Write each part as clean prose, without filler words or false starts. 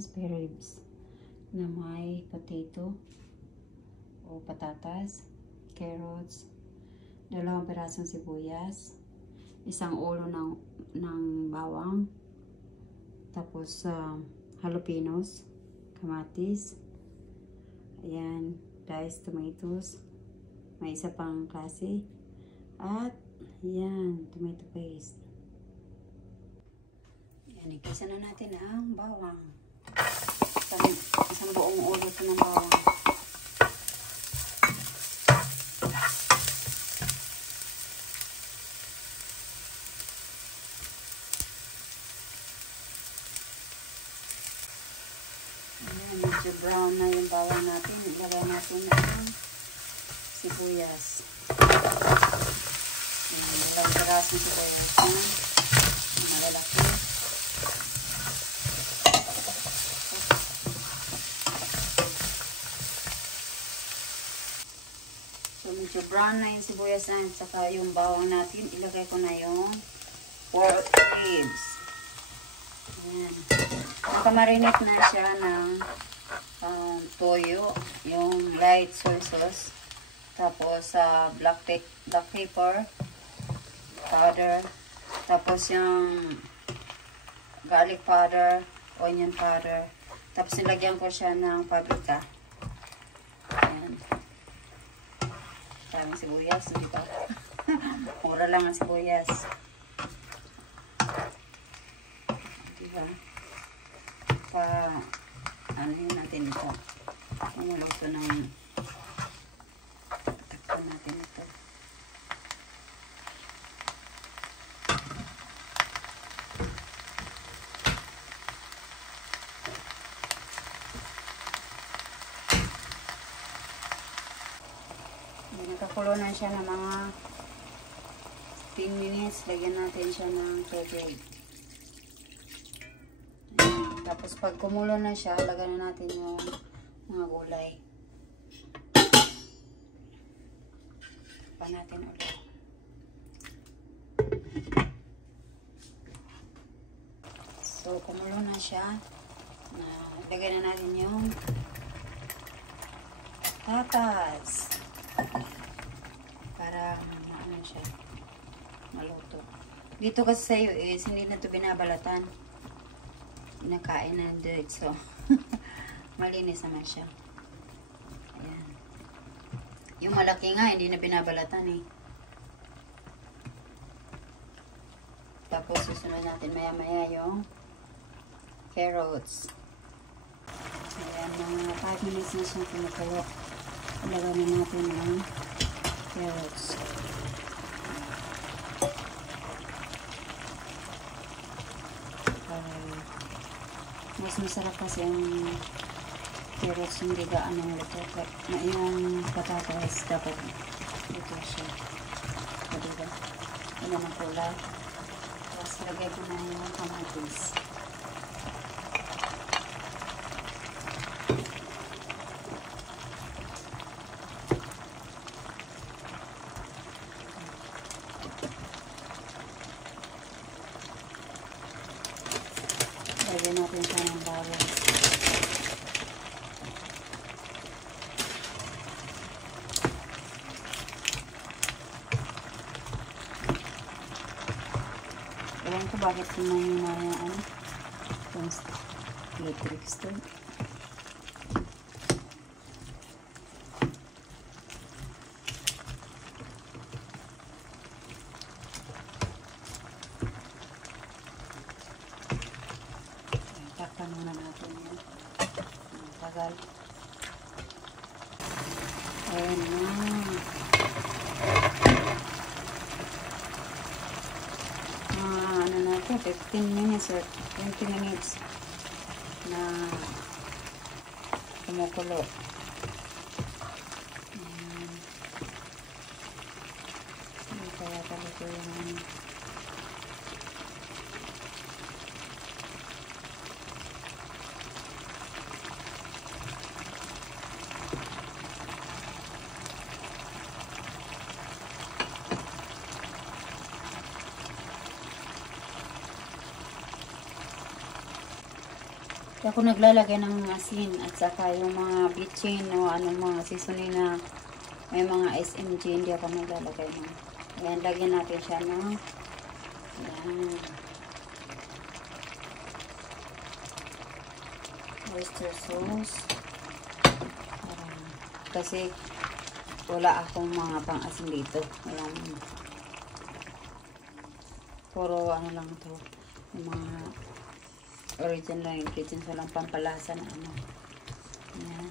spare ribs na may potato o patatas, carrots, 2 pirasong sibuyas, 1 ulo ng bawang, tapos jalapenos, kamatis, ayan, diced tomatoes, may isa pang klase, at ayan, tomato paste. Ayan, igisa na natin ang bawang. Isang buong ulo ito ng bawang. Ayan, medyo brown na yung bawang natin. Ilagay natin ang sibuyas. Ayan, ilang pirasong sibuyas na malalaki. So, medyo brown na yung sibuyas na at saka yung bawang natin. Ilagay ko na yung pork ribs. Ayan. Nakamarinate na siya ng toyo, yung light soy sauce, tapos black pepper powder, tapos yung garlic powder, onion powder, tapos nilagyan ko siya ng paprika. Ayan. Daming sibuyas, di ba? Mura lang ang sibuyas. Di ba? Ano yun natin ito? Pumuluto ng takpan natin ito. Nakakulo na siya ng mga 10 minutes. Lagyan natin siya ng tubig. Tapos pag kumulo na siya, lagyan na natin yung mga gulay. Pa natin ulit. So kumulo na siya. Lagyan na natin yung patatas. Para ano siya, maluto. Dito kasi sa'yo is hindi na ito binabalatan. Nakain na diretso. Malinis naman siya. Ayan. Yung malaki nga, hindi na binabalatan eh. Tapos susunod natin maya-maya yung carrots. Ayan, mga 5 minutes na siyang kumukulo. Ilagay na natin yung carrots. Mas masarap kasi ang carrots hindi gaan ng luto. Na yung patatas dapat ito siya. O diba? Ano ng kulay. Tapos lagay ko na yung kamatis. Lagyan natin siya ng bawang. Alam ko bakit mahina yung ano, itong electric stove. Takpan muna natin yan. Ang tagal. Ayan na. Ano na ito? 15 minutes or 20 minutes na kumukulo. Ayan. Kaya talaga yung Ako naglalagay ng asin at saka yung mga bitchin o anong mga seasoning na may mga SMG, hindi ako naglalagay ng. Ayan, lagyan natin siya ng ayan, oyster sauce. Kasi wala akong mga pang-asin dito. Ayan. Puro ano lang to. Yung mga original ingredients. Walang pampalasa na ano. Ayan.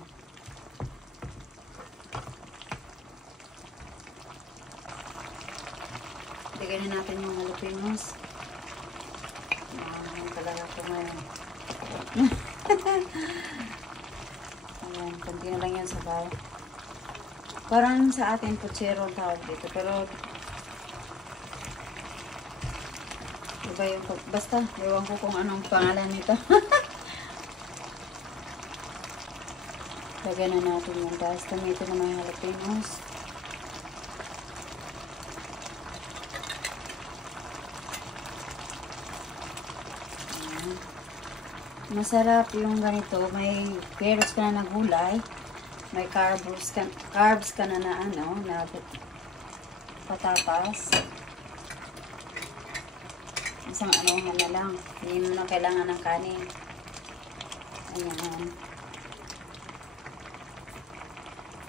Lagyan na natin yung jalapenos. Ayan talaga ito ngayon. Ayan, kunti na lang yan sa baw. Parang sa atin, puchero ang tawag dito. Pero, iba yung, basta, ewan ko kung anong pangalan nito. Lagyan na natin yung dahil tomato na may jalapenos. Ayan. Masarap yung ganito. May carrots ka na gulay. May carbs ka na ano, na patatas. Isang anuhan na lang. Hindi mo na kailangan ng kanin. Ayan.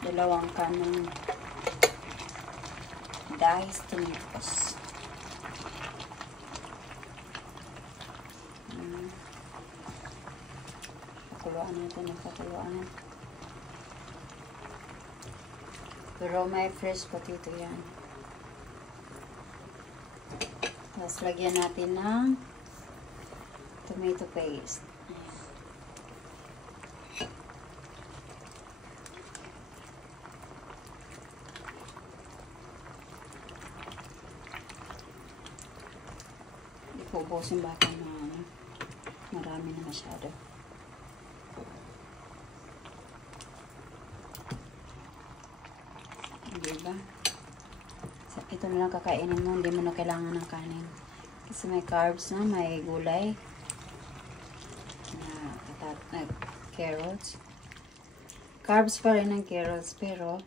Dalawang kanong diced tomatoes. Pakuluan natin yung pakuluan. Pero may fresh potato yan. Tapos lagyan natin ng tomato paste. Hindi ko ubusin baka na ano, marami na masyado. Diba? So, ito na lang kakainin mo, hindi mo na kailangan ng kanin. Kasi may carbs na, may gulay. Na carrots. Carbs pa rin ng carrots, pero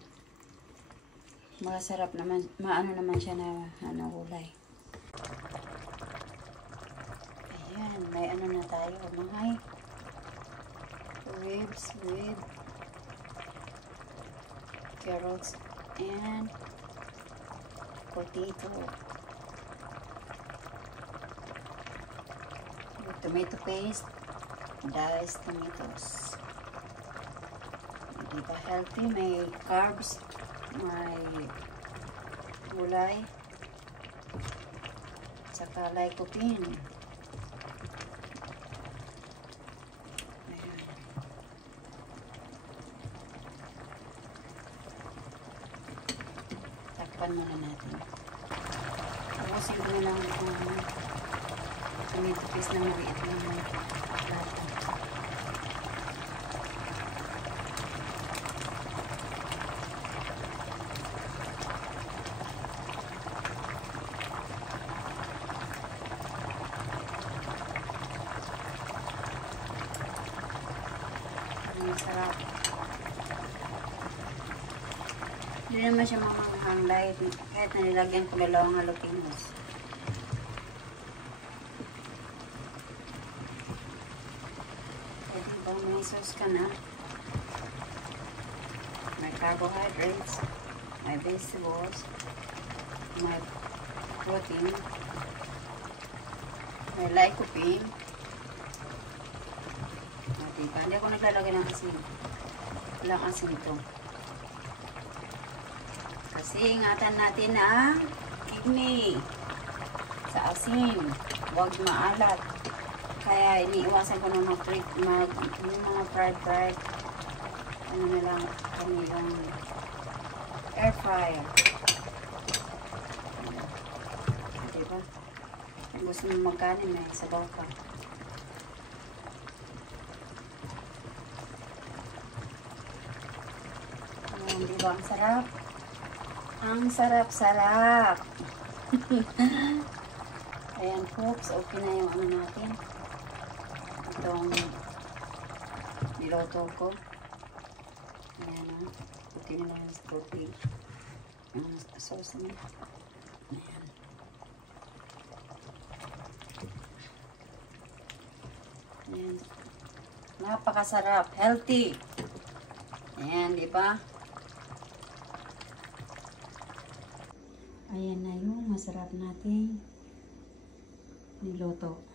masarap naman, maano naman siya na ano, gulay. Ayan, may ano na tayo, mga ribs with carrots and potato with tomato paste, diced tomatoes. Diba healthy? May carbs, may gulay, saka lycopene. Takpan muna natin. Tapusin ko na lang itong tomato paste na maliit ng lata. Ang sarap. Hindi naman siya mamanghang light. Kahit na nilagyan ko dalawang jalapenos. Pwede ba may sauce ka na? May carbohydrates, may vegetables, may protein, may lycopene. Diba? Hindi ako naglalagay ng asin. Walang asin ito. Kasi ingatan natin ang kidney sa asin. Huwag maalat. Kaya iniiwasan ko na yung mga fried. Ano na lang kami yung air fryer. Diba? Kung gusto mo magkanin, may sabaw ka. Diba? Ang sarap. Ang sarap-sarap. Ayan folks, okay na yung ano natin. Itong niloto ko. Ayan o. Puti na lang sa tubig. Yung sauce niya. Ayan. Ayan. Napakasarap. Healthy. Ayan, di ba? Ayan na yung masarap nating niloto.